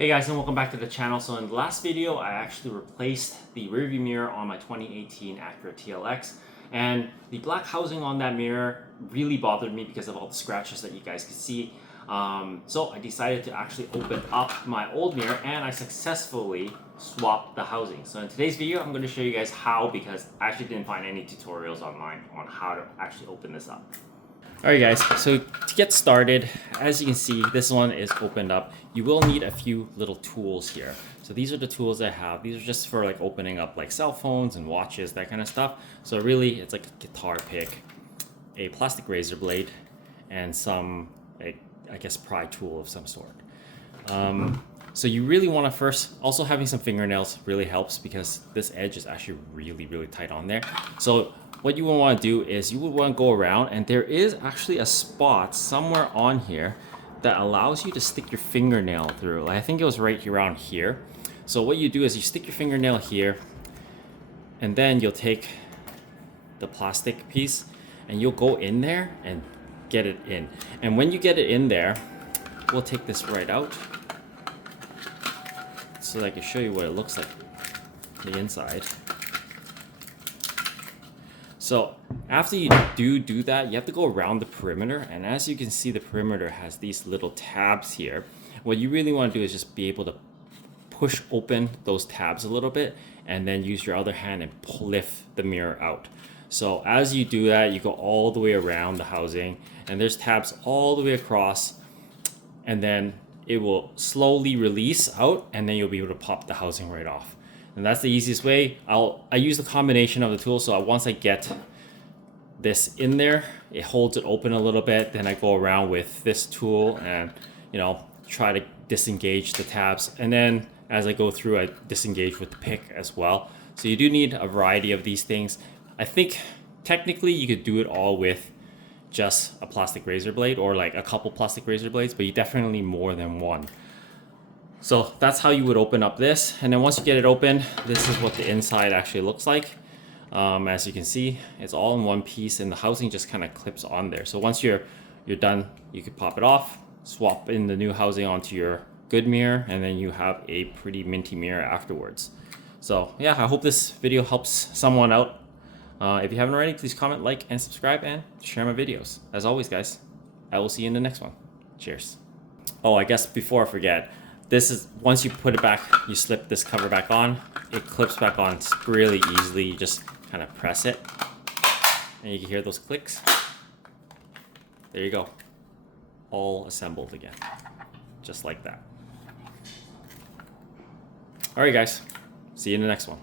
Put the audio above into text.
Hey guys, and welcome back to the channel. So in the last video, I actually replaced the rearview mirror on my 2018 Acura TLX, and the black housing on that mirror really bothered me because of all the scratches that you guys can see. So I decided to actually open up my old mirror, and I successfully swapped the housing. So in today's video, I'm going to show you guys how, because I actually didn't find any tutorials online on how to actually open this up. Alright guys, so to get started, as you can see, this one is opened up. You will need a few little tools here. So these are the tools I have. These are just for like opening up like cell phones and watches, that kind of stuff. So really, it's like a guitar pick, a plastic razor blade, and some, like, I guess, pry tool of some sort. So you really want to first, also having some fingernails really helps because this edge is actually really tight on there. So what you will want to do is you would want to go around, and there is actually a spot somewhere on here that allows you to stick your fingernail through. Like, I think it was right around here. So what you do is you stick your fingernail here, and then you'll take the plastic piece and you'll go in there and get it in. And when you get it in there, we'll take this right out so that I can show you what it looks like on the inside. So after you do that, you have to go around the perimeter, and as you can see, the perimeter has these little tabs here. What you really want to do is just be able to push open those tabs a little bit, and then use your other hand and lift the mirror out. So as you do that, you go all the way around the housing, and there's tabs all the way across, and then it will slowly release out, and then you'll be able to pop the housing right off. And that's the easiest way. I use the combination of the tools, so once I get this in there, it holds it open a little bit, then I go around with this tool and, you know, try to disengage the tabs, and then as I go through, I disengage with the pick as well. So you do need a variety of these things. I think technically you could do it all with just a plastic razor blade or like a couple plastic razor blades, but you definitely need more than one. So that's how you would open up this, and then once you get it open, this is what the inside actually looks like. As you can see, it's all in one piece, and the housing just kind of clips on there. So once you're done, you could pop it off, swap in the new housing onto your good mirror, and then you have a pretty minty mirror afterwards. So yeah, I hope this video helps someone out. If you haven't already, please comment, like, and subscribe, and share my videos. As always, guys, I will see you in the next one. Cheers. Oh, I guess before I forget, this is, once you put it back, you slip this cover back on, it clips back on really easily. You just kind of press it, and you can hear those clicks. There you go. All assembled again. Just like that. Alright guys, see you in the next one.